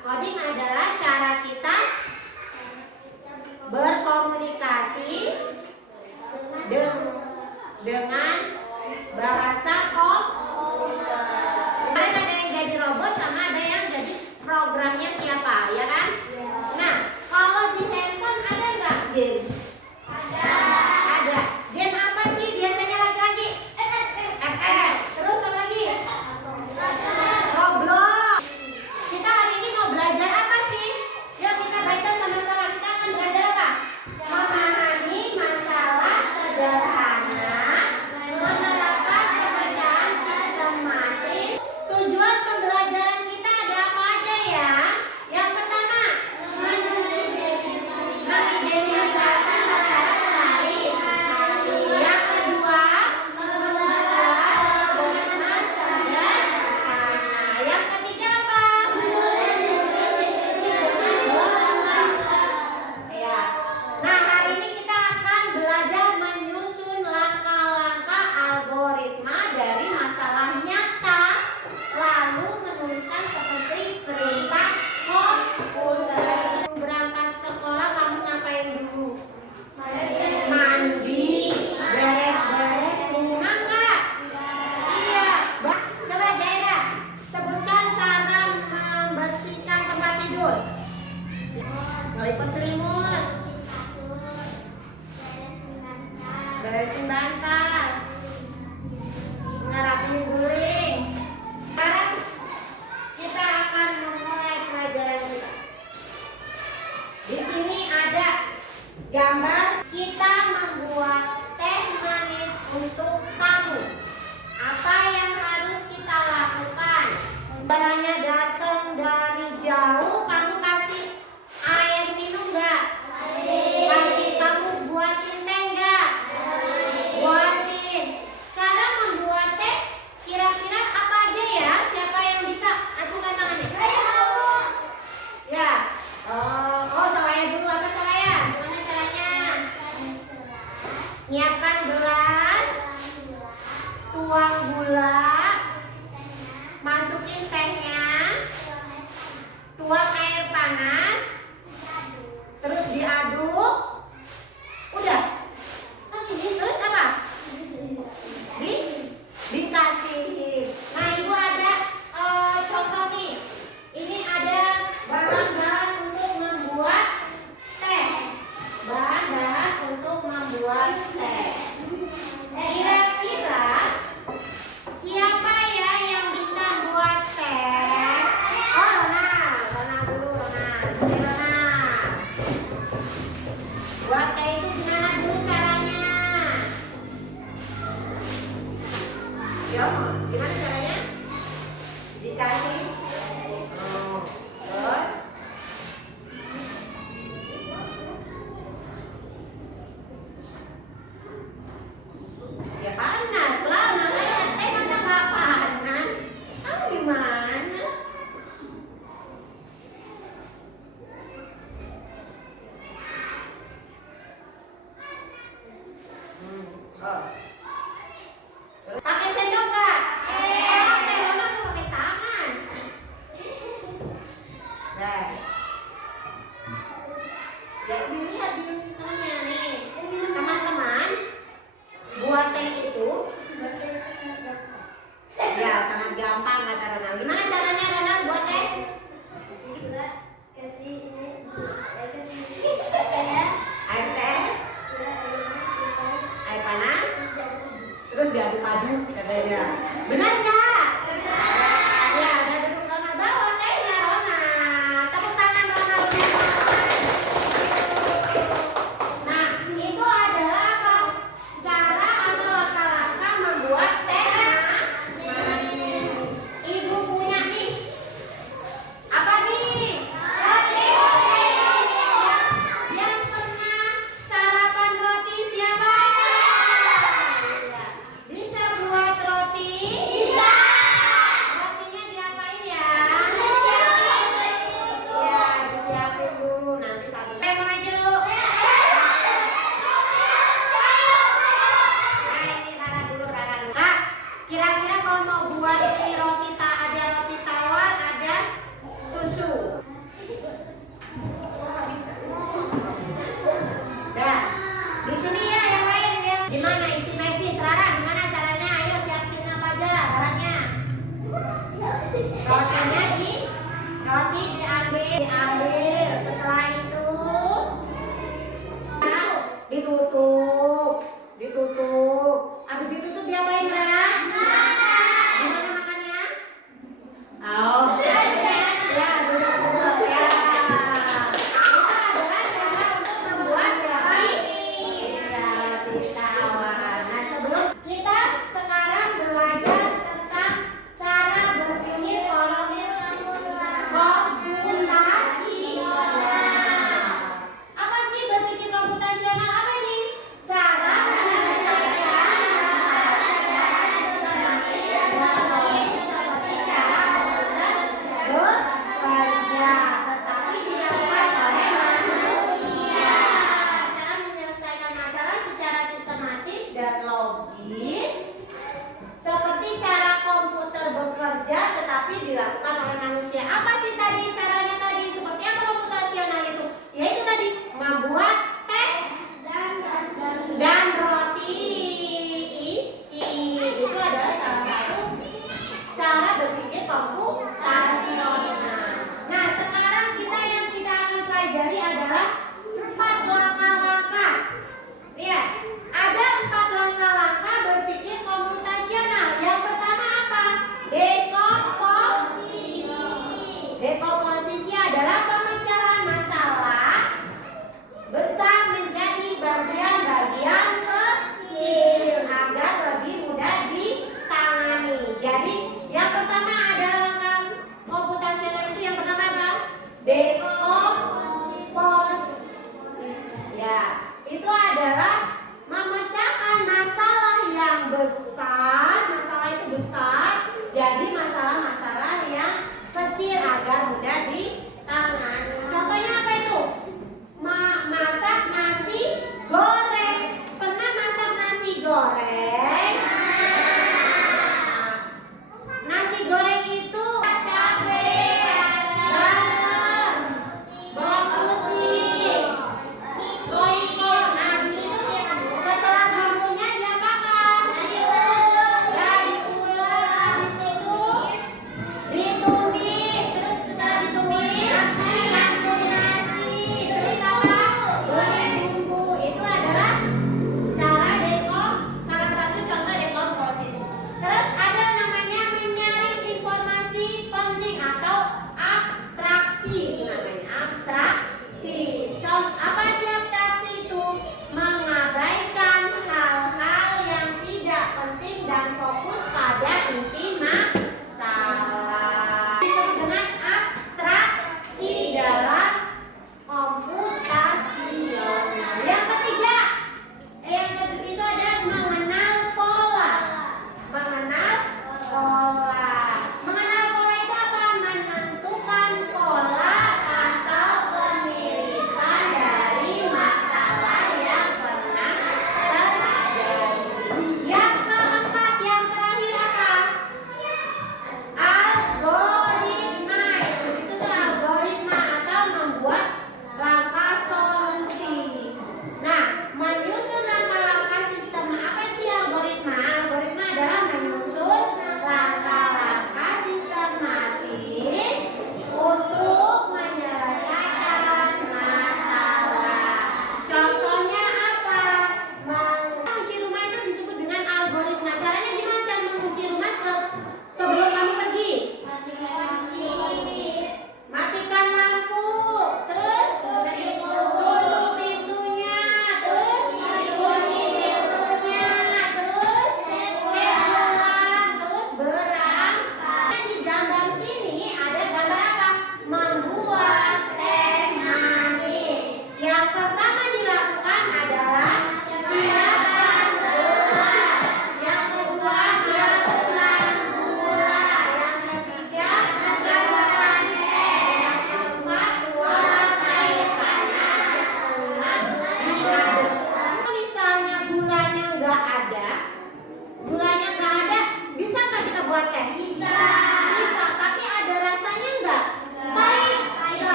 Coding adalah cara kita berkomunikasi dengan bahasa komputer. Kemarin ada yang jadi robot sama ada yang jadi programnya siapa, ya kan? Nah, kalau di handphone ada nggak game? Ada. Game apa sih biasanya laki-laki? Terus apa lagi? Roblox. Kita hari ini mau belajar apa sih? Yuk kita baca sama-sama. Kita akan belajar apa? Memahami masalah sederhana, menerapkan pembacaan sistematis. Tujuan pembelajaran kita ada apa aja ya? Yang pertama, mengidentifikasi masalah sehari-hari. Yang kedua, membuat masalah sederhana. Yang ketiga apa? Ya. Nah, hari ini kita akan belajar menyusun langkah-langkah algoritma dari masalah nyata, lalu menuliskan seperti perintah komputer. Berangkat sekolah kamu ngapain dulu? Mandi, beres-beres rumah nggak? Iya. Coba Jaira, sebutkan cara membersihkan tempat tidur. Meliput selimut, beresin bantal, ngerapin guling. Sekarang kita akan memulai pelajaran kita. Di sini ada gambar kita membuat teh manis untuk tamu. Apa yang harus kita lakukan? Barangnya datang dari jauh, kamu kasih air minum nggak? Kasih. Kamu buatin teh nggak? Buatin. Cara membuat teh kira-kira apa aja ya? Siapa yang bisa? Acungkan tangannya. Ya. Oh, Soraya dulu. Apa Soraya? Gimana caranya? Nyiapkan gelas, tuang gula, masukin tehnya, tuang air panas, terus diaduk. Udah. Terus apa? Dikasih. Nah, Ibu ada contoh nih. Ini ada bahan-bahan untuk membuat teh. Bahan-bahan untuk membuat teh. Kira-kira siapa ya yang bisa buat teh? Oh, Rona dulu, Rona. Sini Rona. Buat teh itu gimana dulu caranya? Yo, gimana caranya? Dikasih. Oh, terus ya panas lah, makanya teh masa nggak panas? Kamu gimana? Oh. Pakai sendok nggak? Pakai, Rona mau pakai tangan. Nah, ya dilihat di internet nih, teman-teman. Buat teh itu ya sangat gampang kata Rona. Gimana caranya Rona buat teh? Air teh, air panas, terus diaduk-aduk katanya. Benar nggak? Ya, udah duduk Rona, bawa tehnya Rona. Tepuk tangan Rona. Roti diambil. Setelah itu ditutup. Habis ditutup diapain, Ra? Gimana makannya? Oh, ya duduk ya. Itu adalah cara untuk membuat roti tawar. Nah, sebelum kita sekarang belajar tentang cara berbikin formula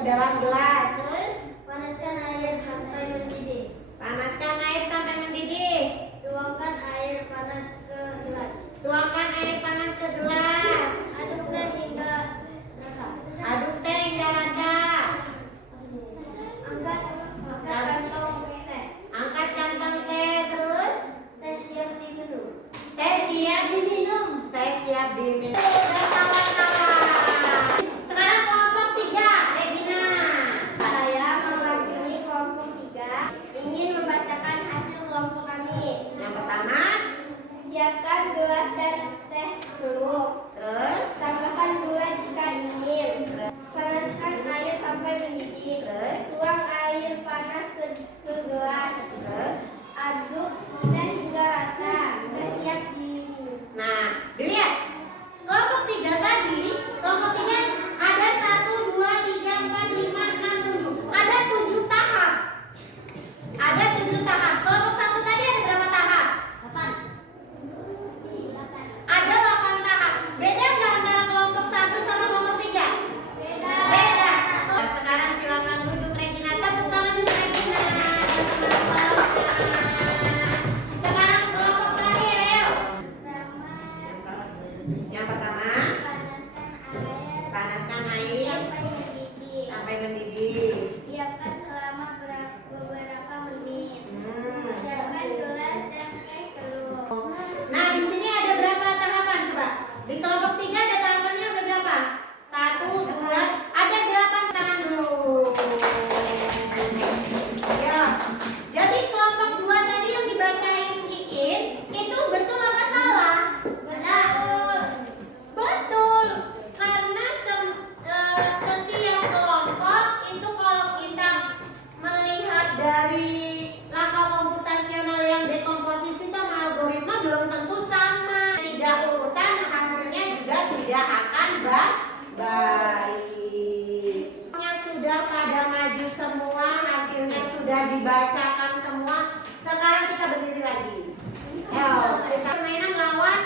ke dalam gelas. Terus Panaskan air sampai mendidih. panaskan air sampai mendidih. Tuangkan air panas ke gelas. Tuangkan air panas ke gelas. Aduk teh hingga rata. Aduk teh hingga rata. Angkat kantong teh. Angkat kantong teh. Terus Teh siap diminum. teh siap Diminum. Teh siap diminum. Dan kawan-kawan. Sekarang kelompok 3, Regina. Saya mewakili kelompok 3 ingin membacakan hasil kelompok kami. Yang pertama, Siapkan gelas dan teh celup. terus, Tambahkan gula jika ingin. Panaskan air sampai mendidih. terus, Tuang air panas ke gelas. terus. Aduk teh hingga rata. Teh siap diminum. Nah, dilihat. Kelompok 3 tadi, kelompok 3 ada 1, 2, 3, 4, 5, 6, 7. Ada 7 tahap. Ada 7 tahap. Kelompok 1 tadi ada berapa tahap? 8. Ada 8 tahap. Beda nggak antara kelompok 1 sama kelompok 3? Beda. Beda. Sekarang silakan duduk Regina. Tepuk tangan untuk Regina. Sekarang kelompok terakhir, ayo. Yang pertama, panaskan air sampai mendidih. Diamkan selama beberapa menit. Hmm. Siapkan gelas dan teh celup. Nah, di sini ada berapa tahapan coba? Di kelompok 3 ada tahapannya ada berapa? 1, 2, ada 8 tangan dulu. Ya. Jadi kelompok 2 tadi yang dibacain Iin itu betul apa salah? Betul. Betul. Karena setiap kelompok itu kalau kita melihat dari langkah komputasional yang dekomposisi sama algoritma belum tentu sama. Tidak urutan hasilnya juga tidak akan baik. Yang sudah pada maju semua, hasilnya sudah dibacakan semua. Sekarang kita berdiri lagi. Ayo, kita permainan lawan